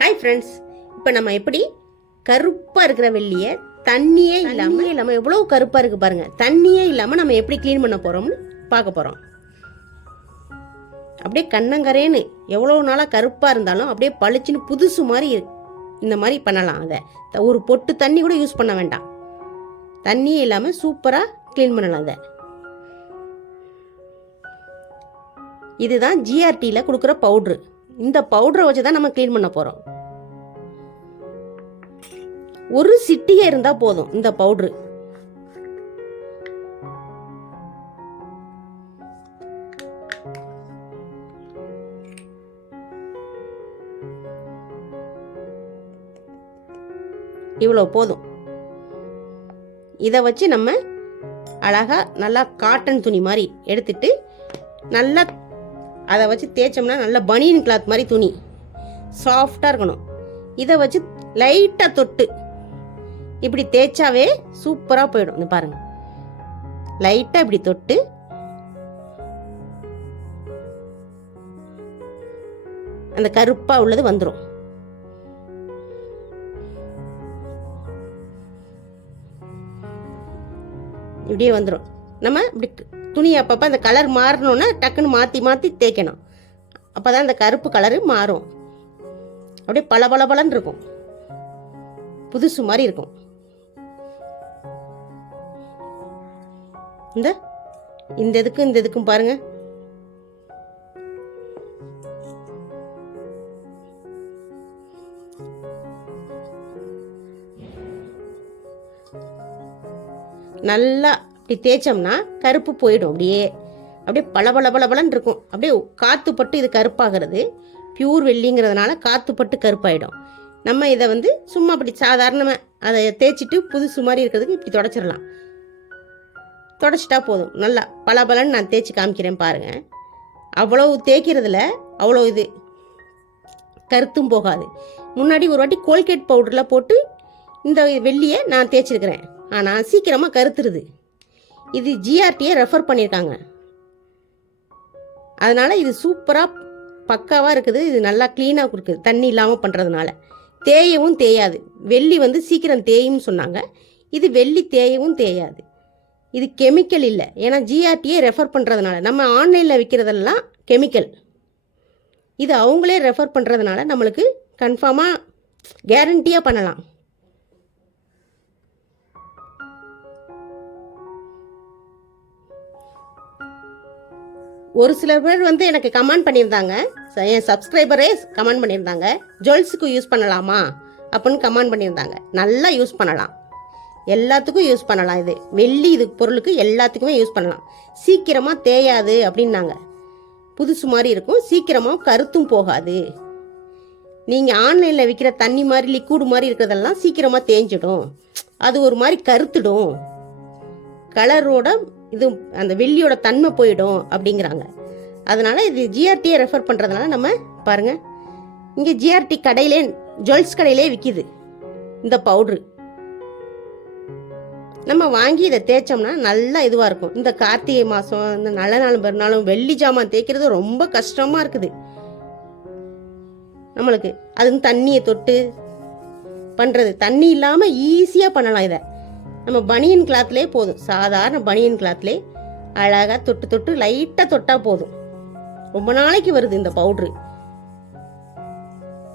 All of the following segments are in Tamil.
ஹாய் ஃப்ரெண்ட்ஸ், இப்போ நம்ம எப்படி கருப்பாக இருக்கிற வெள்ளியை தண்ணியே இல்லாமல் எவ்வளோ கருப்பாக இருக்குது பாருங்கள், தண்ணியே இல்லாமல் நம்ம எப்படி க்ளீன் பண்ண போகிறோம்னு பார்க்க போகிறோம். அப்படியே கண்ணங்கரேன்னு எவ்வளோ நாளாக கருப்பாக இருந்தாலும் அப்படியே பளிச்சுன்னு புதுசு மாதிரி இந்த மாதிரி பண்ணலாம். அதை ஒரு பொட்டு தண்ணி கூட யூஸ் பண்ண வேண்டாம், தண்ணியே இல்லாமல் சூப்பராக க்ளீன் பண்ணலாம். அதை இதுதான் ஜிஆர்டியில் கொடுக்குற பவுட்ரு. இந்த பவுடரை வச்சு தான் நம்ம க்ளீன் பண்ண போகிறோம். ஒரு சிட்டிகை இருந்தால் போதும் இந்த பவுட்ரு. இவ்வளோ போதும். இதை வச்சு நம்ம அழகா நல்லா காட்டன் துணி மாதிரி எடுத்துட்டு நல்லா அதை வச்சு தேய்ச்சோம்னா நல்லா பனியன் கிளாத் மாதிரி துணி சாஃப்டாக இருக்கணும். இதை வச்சு லைட்டாக தொட்டு இப்படி தேய்ச்சாவே சூப்பராக போயிடும். இந்த பாருங்க, லைட்டாக இப்படி தொட்டு அந்த கருப்பாக உள்ளது வந்துடும். இப்படியே வந்துடும். நம்ம இப்படி துணி அப்பப்போ அந்த கலர் மாறணும்னா டக்குன்னு மாற்றி மாற்றி தேய்க்கணும். அப்போ தான் அந்த கருப்பு கலரு மாறும். அப்படியே பளபளன்னு இருக்கும், புதுசு மாதிரி இருக்கும். இந்த இதுக்கும் பாருங்க, நல்லா இப்படி தேய்ச்சோம்னா கருப்பு போயிடும். அப்படியே பளபளன்னு இருக்கும். அப்படியே காற்று பட்டு இது கருப்பாகிறது. பியூர் வெள்ளிங்கிறதுனால காற்று பட்டு கருப்பாயிடும். நம்ம இதை சும்மா அப்படி சாதாரணமாக அதை தேய்ச்சிட்டு புதுசு மாதிரி இருக்கிறதுக்கு இப்படி தொடச்சிடலாம். தொடச்சிட்டா போதும். நல்லா பளபளன்னு நான் தேய்ச்சி காமிக்கிறேன் பாருங்கள். அவ்வளோ தேய்க்கிறதுல அவ்வளோ இது கருத்தும் போகாது. முன்னாடி ஒரு வாட்டி கோல்கேட் பவுடரில் போட்டு இந்த வெள்ளியை நான் தேய்ச்சிருக்கிறேன், ஆனால் சீக்கிரமாக கருத்துருது. இது ஜிஆர்டியை ரெஃபர் பண்ணியிருக்காங்க, அதனால் இது சூப்பராக பக்காவாக இருக்குது. இது நல்லா க்ளீனாக இருக்குது தண்ணி இல்லாமல் பண்ணுறதுனால. தேயவும் தேயாது. வெள்ளி சீக்கிரம் தேயும்னு சொன்னாங்க. இது வெள்ளி தேயவும் தேயாது. இது கெமிக்கல் இல்லை, ஏன்னா ஜிஆர்டியை ரெஃபர் பண்ணுறதுனால. நம்ம ஆன்லைனில் விற்கிறதெல்லாம் கெமிக்கல். இது அவங்களே ரெஃபர் பண்ணுறதுனால நம்மளுக்கு கன்ஃபார்மாக கேரண்டியாக பண்ணலாம். ஒரு சில பேர் எனக்கு கமெண்ட் பண்ணியிருந்தாங்க, என் சப்ஸ்கிரைபரே கமெண்ட் பண்ணியிருந்தாங்க, ஜுவல்ஸுக்கு யூஸ் பண்ணலாமா அப்படின்னு கமெண்ட் பண்ணியிருந்தாங்க. நல்லா யூஸ் பண்ணலாம், எல்லாத்துக்கும் யூஸ் பண்ணலாம். இது வெள்ளி இது பொருளுக்கு எல்லாத்துக்குமே யூஸ் பண்ணலாம். சீக்கிரமாக தேயாது அப்படின்னாங்க. புதுசு மாதிரி இருக்கும், சீக்கிரமாக கருத்தும் போகாது. நீங்கள் ஆன்லைனில் விற்கிற தண்ணி மாதிரி லிக்விட் மாதிரி இருக்கிறதெல்லாம் சீக்கிரமாக தேஞ்சிடும், அது ஒரு மாதிரி கருத்துடும், கலரோட இது அந்த வெள்ளியோட தன்மை போயிடும் அப்படிங்கிறாங்க. அதனால இது ஜிஆர்டியை ரெஃபர் பண்ணுறதுனால நம்ம பாருங்க, இங்கே ஜிஆர்டி கடையிலே ஜுவல்ஸ் கடையிலே விற்கிது இந்த பவுட்ரு. நம்ம வாங்கி இதை தேய்ச்சோம்னா நல்லா இதுவாக இருக்கும். இந்த கார்த்திகை மாதம் இந்த நல்ல நாள் பெருநாளும் வெள்ளி ஜாமான் தேய்க்கிறது ரொம்ப கஷ்டமாக இருக்குது நம்மளுக்கு. அது தண்ணியை தொட்டு பண்ணுறது, தண்ணி இல்லாமல் ஈஸியாக பண்ணலாம். இதை நம்ம பனியன் கிளாத்லேயே போதும், சாதாரண பனியன் கிளாத்லேயே அழகாக தொட்டு தொட்டு லைட்டாக தொட்டால் போதும். ரொம்ப நாளைக்கு வருது இந்த பவுட்ரு.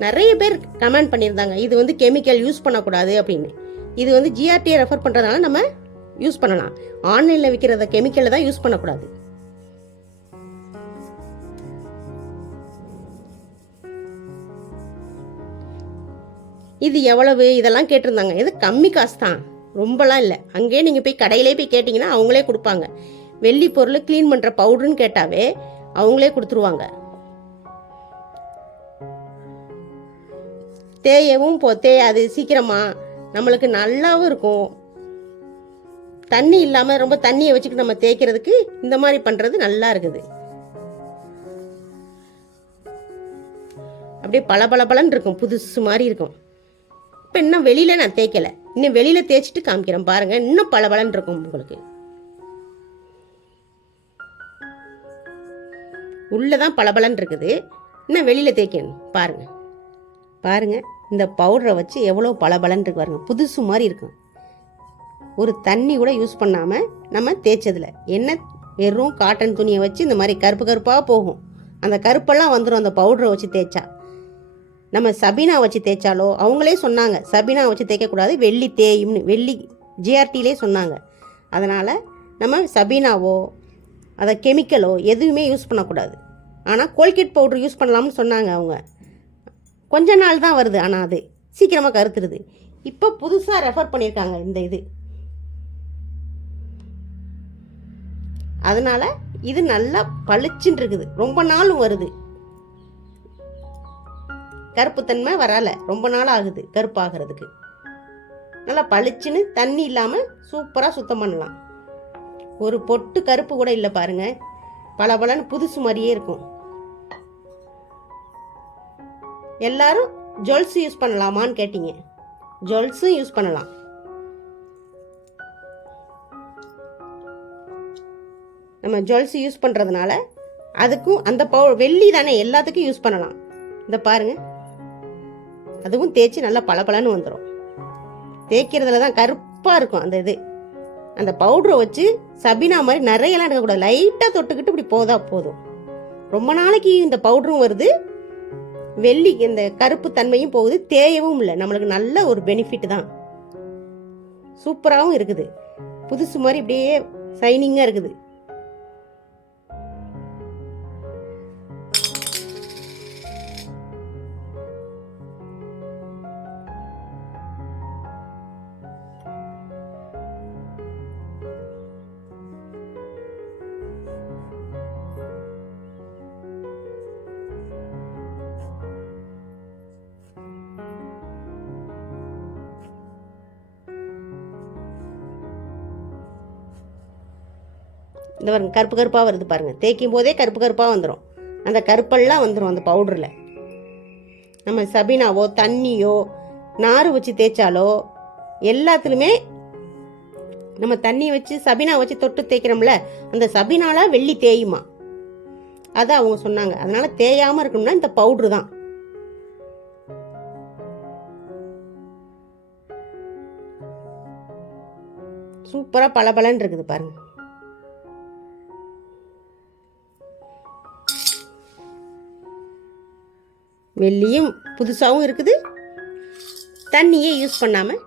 நிறைய பேர் கமெண்ட் பண்ணியிருந்தாங்க இது கெமிக்கல் யூஸ் பண்ணக்கூடாது அப்படின்னு. இது ஜிஆர்டியை ரெஃபர் பண்ணுறதுனால நம்ம யூஸ் பண்ணலாம். ஆன்லைனில் விற்கிறத கெமிக்கலை தான் யூஸ் பண்ணக்கூடாது. இது எவ்வளவு இதெல்லாம் கேட்டிருந்தாங்க. இது கம்மி காசு தான், ரொம்பலாம் இல்லை. அங்கேயே நீங்கள் போய் கடையிலே போய் கேட்டிங்கன்னா அவங்களே கொடுப்பாங்க. வெள்ளி பொருள் க்ளீன் பண்ணுற பவுடர்னு கேட்டாவே அவங்களே கொடுத்துருவாங்க. தேயவும் தேயாது, சீக்கிரமாக நம்மளுக்கு நல்லாவும் இருக்கும். தண்ணி இல்லாமல் ரொம்ப தண்ணியை வச்சுக்கிட்டு நம்ம தேய்க்கிறதுக்கு இந்த மாதிரி பண்ணுறது நல்லா இருக்குது. அப்படியே பளபளன்னு இருக்கும், புதுசு மாதிரி இருக்கும். இப்போ இன்னும் வெளியில் நான் தேய்க்கலை, இன்னும் வெளியில் தேய்ச்சிட்டு காமிக்கிறேன் பாருங்கள். இன்னும் பளபளன்னு இருக்கும் உங்களுக்கு. உள்ளே தான் பளபளன்னு இருக்குது, இன்னும் வெளியில் தேய்க்கணும் பாருங்கள். பாருங்கள், இந்த பவுடரை வச்சு எவ்வளோ பளபளன்னு இருக்கு பாருங்கள். புதுசு மாதிரி இருக்கும். ஒரு தண்ணி கூட யூஸ் பண்ணாமல் நம்ம தேய்ச்சதில் என்ன, வெறும் காட்டன் துணியை வச்சு இந்த மாதிரி கருப்பு கருப்பாக போகும். அந்த கருப்பெல்லாம் வந்துடும் அந்த பவுடரை வச்சு தேய்ச்சா. நம்ம சபீனா வச்சு தேய்ச்சாலோ, அவங்களே சொன்னாங்க சபீனா வச்சு தேய்க்கக்கூடாது, வெள்ளி தேயும்னு, வெள்ளி ஜிஆர்டிலே சொன்னாங்க. அதனால் நம்ம சபீனாவோ அதை கெமிக்கலோ எதுவுமே யூஸ் பண்ணக்கூடாது. ஆனால் கோல்கேட் பவுட்ரு யூஸ் பண்ணலாம்னு சொன்னாங்க அவங்க. கொஞ்ச நாள் தான் வருது, ஆனால் அது சீக்கிரமாக கருத்துருது. இப்போ புதுசாக ரெஃபர் பண்ணியிருக்காங்க இந்த இது. அதனால் இது நல்லா பளிச்சுன்னு இருக்குது, ரொம்ப நாளும் வருது. கருப்புத்தன்மை வரல, ரொம்ப நாள் ஆகுது கருப்பாகிறதுக்கு. நல்லா பளிச்சுன்னு தண்ணி இல்லாமல் சூப்பராக சுத்தம் பண்ணலாம். ஒரு பொட்டு கருப்பு கூட இல்லை பாருங்க, பளபளன்னு புதுசு மாதிரியே இருக்கும். எல்லாரும் ஜுவல்ஸ் யூஸ் பண்ணலாமான்னு கேட்டீங்க. ஜுவல்ஸும் யூஸ் பண்ணலாம். நம்ம ஜுவல்ஸ் யூஸ் பண்ணுறதுனால அதுக்கும் அந்த வெள்ளி தானே, எல்லாத்துக்கும் யூஸ் பண்ணலாம். இந்த பாருங்க, அதுவும் தேய்ச்சி நல்லா பளபளன்னு வந்துடும். தேய்க்கிறதுல தான் கருப்பாக இருக்கும் அந்த இது. அந்த பவுடரை வச்சு சபீனா மாதிரி நிறையலாம் எடுக்கக்கூடாது, லைட்டாக தொட்டுக்கிட்டு இப்படி போதும். ரொம்ப நாளைக்கு இந்த பவுடரும் வருது, வெள்ளி இந்த கருப்பு தன்மையும் போகுது, தேயவும் இல்லை. நம்மளுக்கு நல்ல ஒரு பெனிஃபிட் தான். சூப்பராகவும் இருக்குது, புதுசு மாதிரி இப்படியே சைனிங்காக இருக்குது. இந்த பாருங்க, கருப்பு கருப்பாக வருது பாருங்கள். தேய்க்கும் போதே கருப்பு கருப்பாக வந்துடும். அந்த கருப்பெல்லாம் வந்துடும் அந்த பவுடரில். நம்ம சபீனாவோ தண்ணியோ நார் வச்சு தேய்ச்சாலோ எல்லாத்துலேயுமே, நம்ம தண்ணி வச்சு சபீனா வச்சு தொட்டு தேய்க்கிறோம்ல, அந்த சபீனால வெள்ளி தேயுமா, அதை அவங்க சொன்னாங்க. அதனால் தேயாமல் இருக்கணும்னா இந்த பவுட்ரு தான். சூப்பராக பளபளன்னு இருக்குது பாருங்க. வெள்ளியும் புதுசாகவும் இருக்குது, தண்ணியே யூஸ் பண்ணாமல்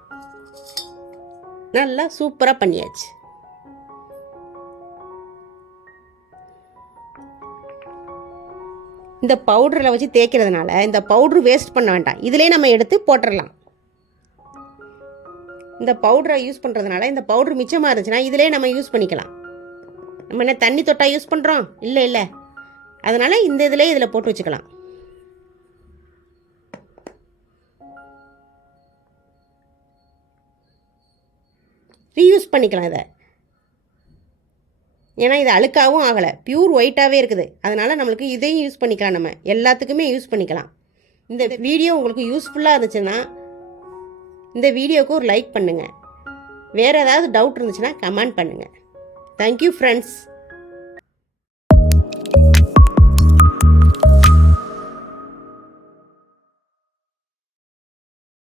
நல்லா சூப்பராக பண்ணியாச்சு. இந்த பவுடரில் வச்சு தேய்க்கிறதுனால இந்த பவுட்ரு வேஸ்ட் பண்ண வேண்டாம், இதிலே நம்ம எடுத்து போட்டுடலாம். இந்த பவுடரை யூஸ் பண்ணுறதுனால இந்த பவுட்ரு மிச்சமாக இருந்துச்சுன்னா இதிலே நம்ம யூஸ் பண்ணிக்கலாம். நம்ம என்ன தண்ணி தொட்டா யூஸ் பண்ணுறோம்? இல்லை. அதனால் இந்த இதில் போட்டு வச்சுக்கலாம். ரீயூஸ் பண்ணிக்கலாம் இதை. ஏன்னா இது அழுக்காகவும் ஆகலை, பியூர் ஒயிட்டாகவே இருக்குது. அதனால் நம்மளுக்கு இதையும் யூஸ் பண்ணிக்கலாம், நம்ம எல்லாத்துக்குமே யூஸ் பண்ணிக்கலாம். இந்த வீடியோ உங்களுக்கு யூஸ்ஃபுல்லாக இருந்துச்சுன்னா இந்த வீடியோவுக்கு ஒரு லைக் பண்ணுங்கள். வேறு ஏதாவது டவுட் இருந்துச்சுன்னா கமெண்ட் பண்ணுங்கள். Thank you friends.